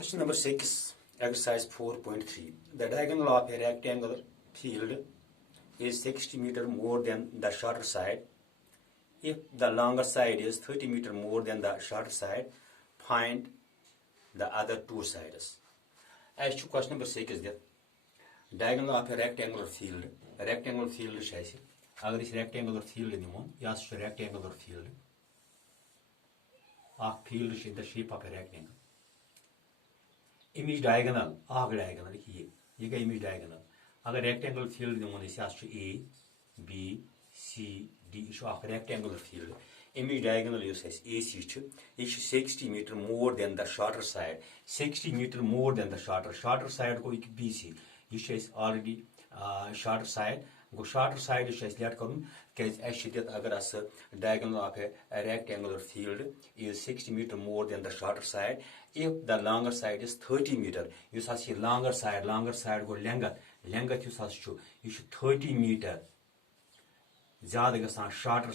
Question number 6, exercise 4.3. The diagonal of a rectangular field is 60 meter more than the shorter side. If the longer side is 30 meter more than the shorter side, find the other two sides. As to question number 6 is that diagonal of a rectangular field. A rectangular field is rectangular field anymore. Yes, rectangular field. A field is in the shape of a rectangle. Image diagonal, diagonal here. You get image diagonal. Agar rectangle field nimon is A, B, C, D is a rectangular field. Image diagonal is AC is 60 meter more than the shorter side. 60 meter more than the shorter side go BC. Is already shorter side. Go shorter side is let come because agar as diagonal of a rectangular field is 60 meter more than the shorter side. If the longer side is 30 meter, you see longer side go length you should 30 meter. Zyada gashtan shorter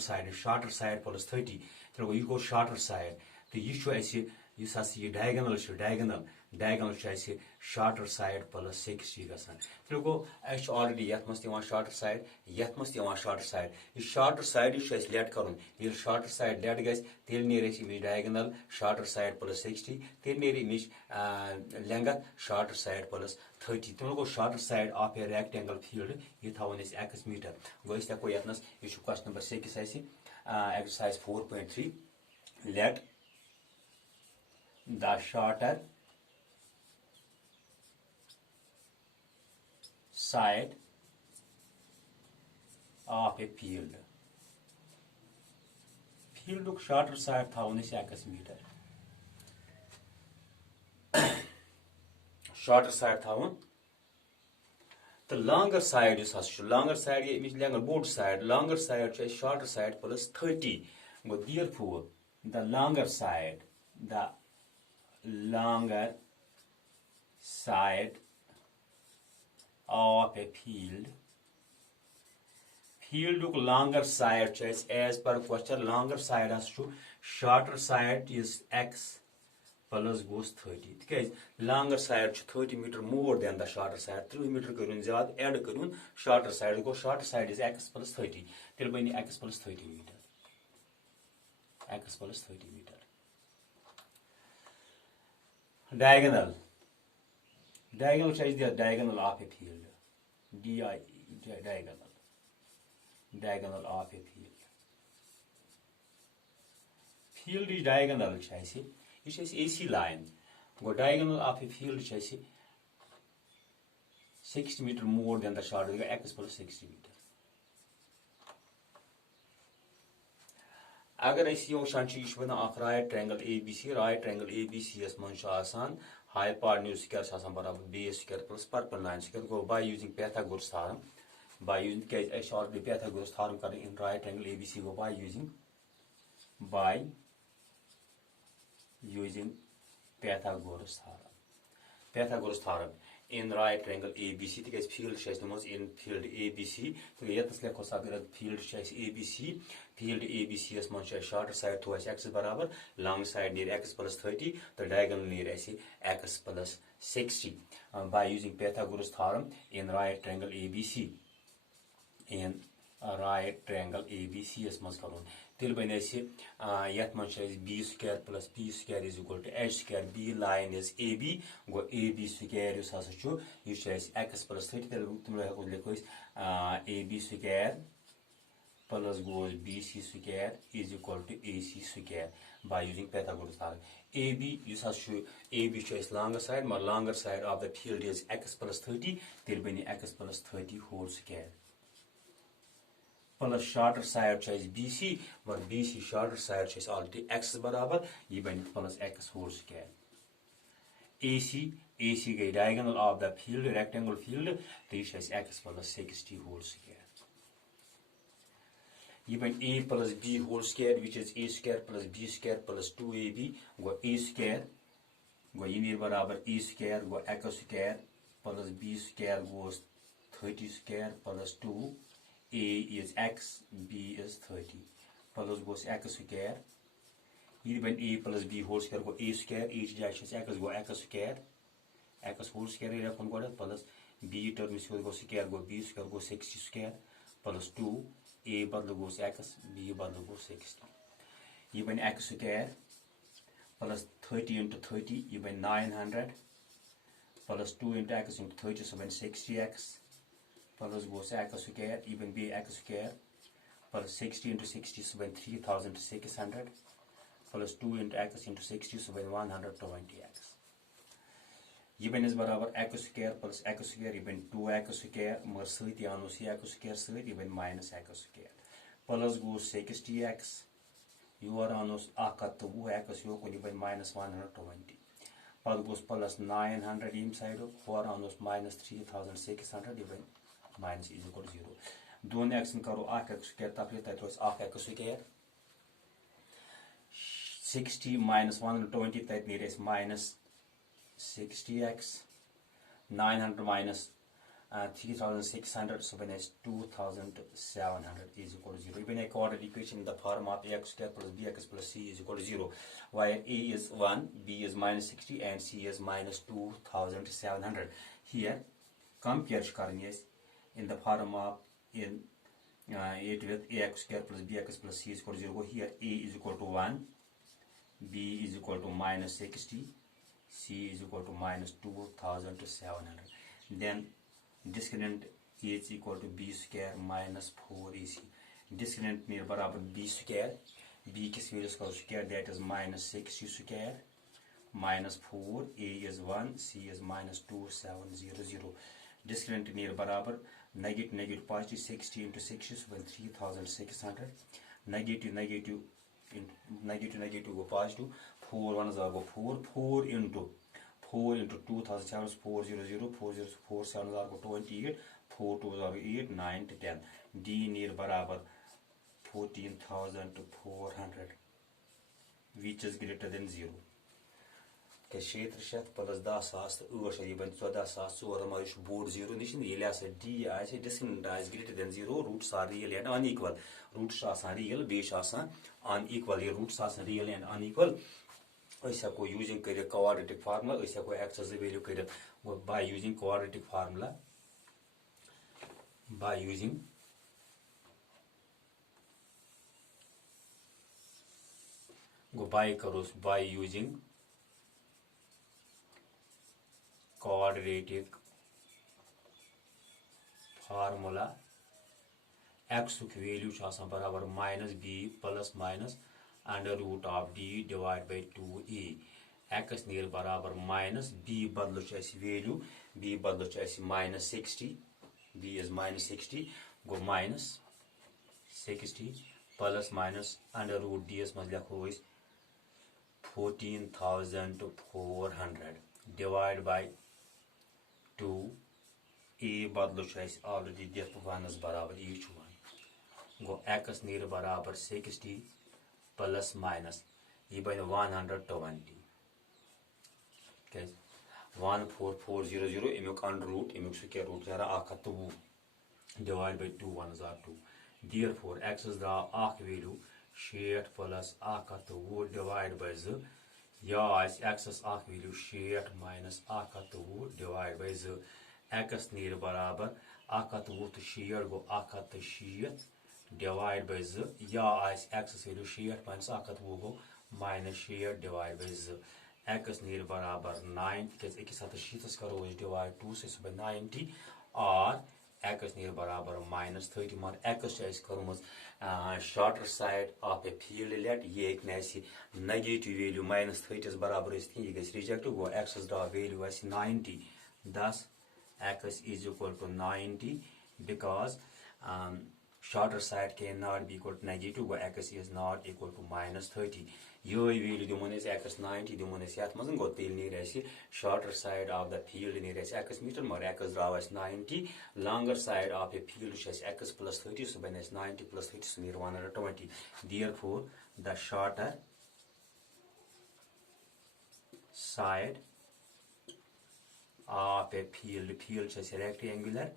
side plus 30. So you go shorter side. The issue you see diagonal shorter side plus 60 gashtan. So go already yet must you shorter side, shorter side. The shorter side is let karun. You shorter side let guys till near image diagonal shorter side plus 60, till near image length shorter side plus 30. So go shorter side of a rectangle field. You thought is x meter. Go is the question question number 6 exercise 4.3. Let the shorter side of a field. Field look shorter side thousand is x meter. Shorter side thousand. The longer side is longer side means longer both side. Longer side is shorter side plus 30. But therefore, the longer side of a field look longer side as per question longer side as to shorter side is x plus goes 30 because longer side 30 meter more than the shorter side 3 meter karun zyad add karun shorter side go shorter side is x plus 30 till bani x plus 30 meter x plus 30 meter. Diagonal is the diagonal of a field. Diagonal of a field. Field is diagonal it is AC line. Go diagonal of a field 60 meter more than the shorter x plus 60 meter. Agar I see you right triangle ABC as mancha high part new square base square plus purple line square go by using Pythagoras theorem. By using the Pythagoras theorem in right triangle ABC go by using Pythagoras theorem in right triangle ABC because field is in field ABC. So yet field ABC as much as shorter side to x barabar, long side near x plus 30, the diagonal near x plus 60. By using Pythagoras theorem in right triangle ABC. In right triangle ABC as much column. Till when I say yet much as b square plus p square is equal to h square. B line is AB, go AB square is also true. You say x plus 30. AB square plus goes BC square is equal to AC square by using Pythagoras theorem. AB you have AB is longer side, my longer side of the field is x plus 30. Till when x plus 30 whole square. Plus shorter side is BC, but BC shorter side is already x barabar, even plus x whole square. AC is diagonal of the field, rectangle field, this is x plus 60 whole square. Even A plus B whole square, which is A square plus B square plus 2AB, go A square, go in barabar A square, go x square plus B square goes 30 square plus 2. A is x, B is 30. Plus goes x square ये बन a plus b whole square go a square each जाए x go x square x whole square रखन गोड़े plus b term इसको go square go b square go 60 square plus 2 a बदल go x b बदल go 60 ये बन x square plus 30 into 30 ये बन 900 plus 2 into x into 30 so बन 60x plus goes x square even b x square plus 60 into 60 so been 3600 plus 2 into x into 60 so been 120x even is barabar x square plus x square even 2x square more slit anus x square slit even minus x square plus goes 60x you are anus akatu x you can even minus 120 plus goes plus 900 inside for anus minus 3600 even minus is equal to 0. Doon x karo x square tapje that was x square 60 minus 120 that is minus 60x 900 minus 3600 so when is 2700 is equal to 0. Even a quadratic equation in the form of x square plus bx plus c is equal to 0 where a is 1 b is minus 60 and c is minus 2700. Here compare karniye in the form of in it with ax square plus bx plus c is equal to 0. Here a is equal to 1, b is equal to minus 60, c is equal to minus 2700. Then discriminant a is equal to b square minus 4ac. Discriminant near barabar b square, b kis value square that is minus 60 square minus 4, a is 1, c is minus 2700. Discriminant near barabar negative positive 60 into 60 so 3600 negative go positive 4 1s are go 4 into 2007 400 4 7 are go 28 4 2 are 8 9 to 10 d near barabar 14,400 which is greater than 0 क्षेत्र plus 10,000 ये बन 14,400 board 0 निश ये d आसे discriminant आस greater than 0 roots are real and unequal roots आसान real बेस आसान अनइक्वल ये रूट्स आसान रियल एंड अनइक्वल ऐसा को यूजिंग कर क्वाड्रेटिक फार्मूला ऐसा को x वैल्यू कर by using quadratic formula by using go by करोस by using quadratic formula x value बराबर minus b plus minus under root of d divided by 2a x near बराबर minus b बदलो value b बदलो minus 60 b is minus 60 go minus 60 plus minus under root ds मज लिखो 14,400 divided by 2 a बदलो already दित 1 बराबर ये 1 गो x नीर बराबर 60 plus minus ये बन 120 के 14400 इमुक अंडर रूट इमुक स्क्वायर रूट जरा आखतु divided by 2 1 are 2 therefore x is the value 60 plus आखतु divided by 2 या x is value 60 minus आखतु divided by 2 x नीर बराबर आखतु तो 60 गो आखतु 60 divided by 2 या x is value 60 minus आखतु go minus 60 divided by 2 x नीर बराबर 9 because एक साथ 60 करो divide 2 से सुबह 90 और x नीर बराबर minus 30 मर x is करूँ shorter side of a field let ये एक नैसी negative value minus 30 is बराबर इसकी ये gas reject go x is the value is 90 thus x is equal to 90 because shorter side cannot be equal to negative go x is not equal to minus 30 yo value दिमोन is x 90 दिमोन is यात मजन गो तेल नहीं रहसी shorter side of the field नहीं रहसी x meter मर x draw is 90 longer side of a field is x plus 30 so when is 90 plus 30 so near 120 therefore the shorter side of a field is rectangular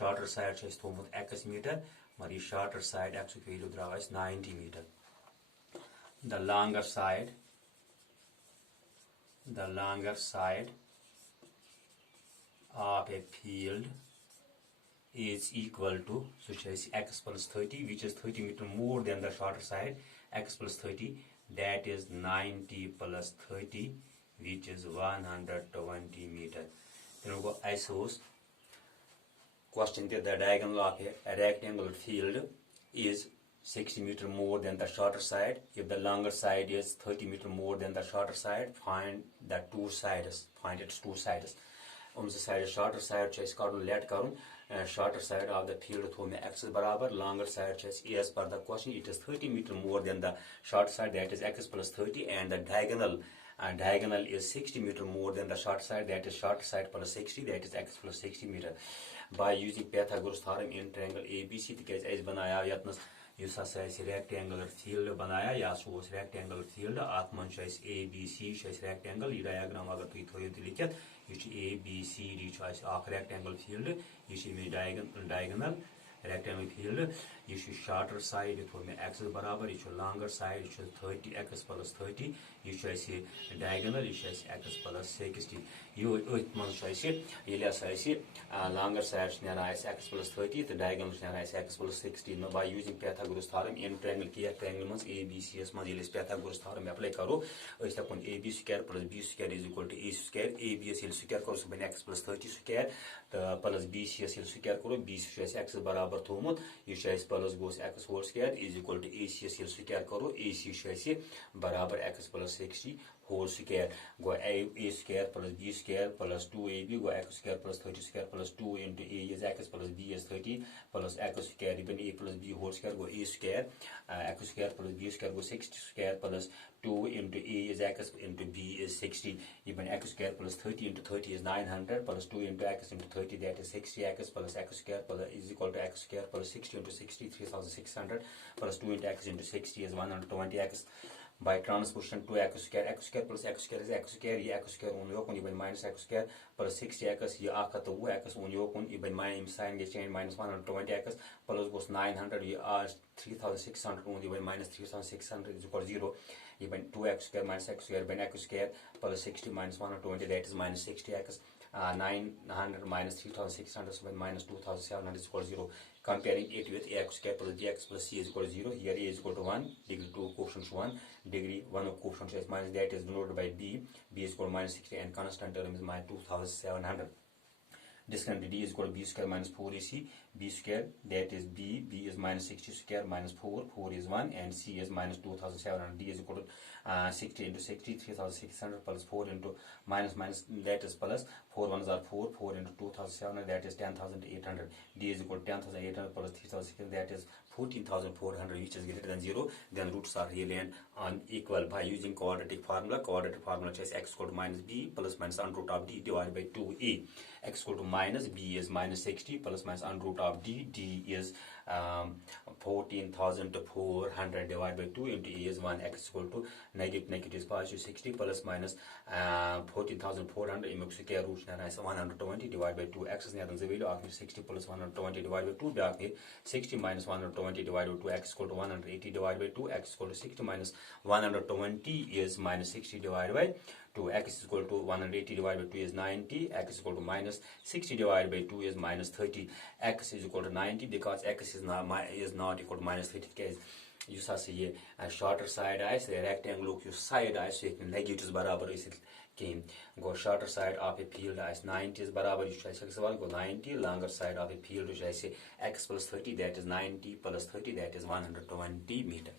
shorter side is thomut x meter मर shorter side x value draw is 90 meter the longer side of a field is equal to, so x plus 30, which is 30 meter more than the shorter side. X plus 30, that is 90 plus 30, which is 120 meter. Then we go isos. Question that the diagonal of a rectangular field is 60 meter more than the shorter side. If the longer side is 30 meter more than the shorter side, find the two sides. Find its two sides. The side shorter side chase let shorter side of the field to x is barabar, longer side chase as per the question it is 30 meter more than the short side, that is x plus 30, and the diagonal is 60 meter more than the short side, that is short side plus 60, that is x plus 60 meter. By using Pythagoras theorem in triangle ABC, because as banaya yatnas yes rectangular field बनाया या सो rectangular field अत मन ABC rectangle यह diagram अगर तुम थो लिखित यह ABCD रेक्टेंगल फील्ड यह डायगनल रेक्टेंगल फील्ड यह शार्टर साइड थो मे x बराबर यह लॉन्गर साइड यह 30 x plus 30 यह डायगनल यह x plus 60 यह मन longer side x plus 30 the diagonal x plus 60 by using Pythagoras theorem in triangle triangle ABC as Pythagoras theorem apply karo AB square plus B square is equal to A square. AB square karo so x plus 30 square plus BC square karo BC x barabar thomut यह plus goes x whole square is equal to AC square karo AC barabar x plus 60 whole square. Go A square plus B square plus 2AB go x square plus 30 square plus 2 into A is x plus B is 30 plus x square even A plus B whole square go A square x square plus B square go 60 square plus 2 into A is x into B is 60 even x square plus 30 into 30 is 900 plus 2 into x into 30 that is 60x plus x square plus is equal to x square plus 60 into 60 3600 plus 2 into x into 60 is 120x. By transposition to x square plus x square is x square x square on yokun even minus x square plus 60x ye akata x on yokun even minus sign get change minus 120x plus goes 900 ye 3600 on even minus 3600 is equal to 0 even 2x square minus x square even x square plus 60 minus 120 that is minus 60x 900 minus 3600 so minus 2700 is equal to 0. Comparing it with ax square plus bx plus c is equal to 0. Here a is equal to 1, degree 2 coefficients 1, degree 1 of coefficient is minus that is denoted by b is equal to minus 60 and constant term is minus 2700. Disconnect d is equal to b square minus 4ac, b square that is b is minus 60 square minus 4 is 1 and c is minus 2700. D is equal to 60 into 60 3600 plus 4 into minus that is plus 4 ones are 4 into 2700 that is 10800. D is equal to 10800 plus 3600 that is 14,400 which is greater than 0. Then roots are real and unequal. By using quadratic formula is x equal to minus b plus minus under root of d divided by 2a. X equal to minus b is minus 60 plus minus under root of d is 14,400 divided by 2 into a is 1. X equal to negative is positive 60 plus minus 14,400 in square root 120 divided by 2. X is the value of 60 plus 120 divided by 2 60 minus 120 divided by 2 x equal to 180 divided by 2 x equal to 60 minus 120 is minus 60 divided by 2 x is equal to 180 divided by 2 is 90 x is equal to minus 60 divided by 2 is minus 30 x is equal to 90 because x is not equal to minus 30 because you see a shorter side ice a rectangle look you side ice so negatives barabar is game go shorter side of a field as 90 is barabar you say go 90 longer side of a field which I say x plus 30 that is 90 plus 30 that is 120 meter.